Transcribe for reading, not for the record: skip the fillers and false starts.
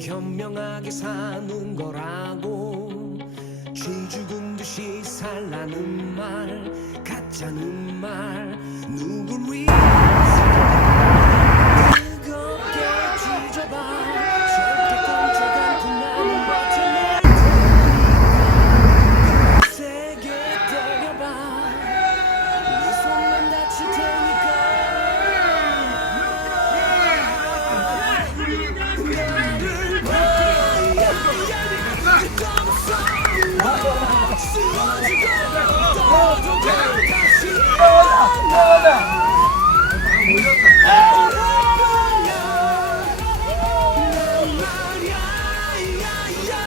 현명하게 사는 거라고 쥐 죽은 듯이 살라는 말 가짜는 말 누굴 위해